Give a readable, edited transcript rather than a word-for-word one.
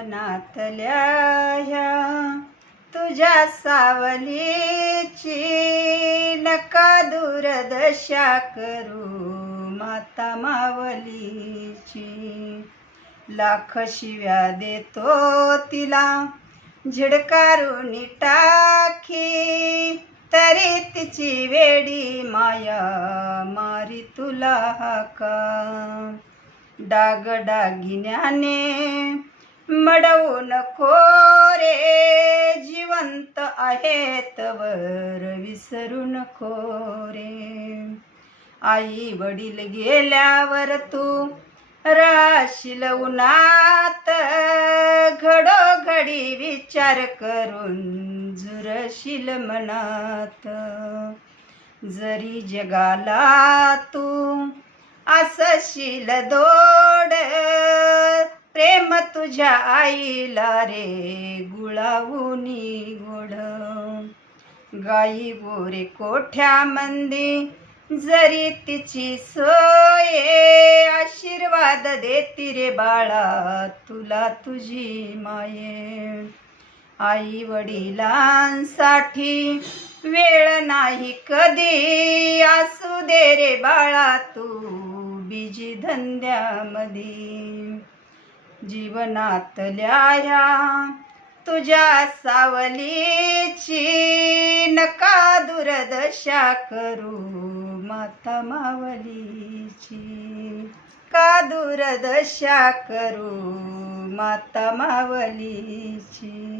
जीवनातल्या ह्या तुझ्या सावलीची नका दुर्दशा करू माता मावलीची. लाख शिव्या देतो तिला झिडकारून टाकी, तरी तिची वेडी माया मारी तुला हाका. डागडागिन्याने मडवू नको रे, जिवंत आहेत वर विसरू नको रे. आई वडील गेल्यावर तू राशील उन्हात, घडोघडी विचार करून झुरशील मनात. जरी जगाला तू असशील दोड, प्रेम तुझ्या आईला रे गुळावूनी गोड. गाई गोरे कोठ्यामंदी जरी तिची सोय, आशीर्वाद देती रे बाळा तुला तुझी माये. आई वडिलांसाठी वेळ नाही कधी, असू दे रे बाळा तू बिजी धंद्यामध्ये. जीवनातल्या ह्या तुझ्या सावलीची नका दुर्दशा करू माता मावलीची. का दुर्दशा करू माता मावलीची.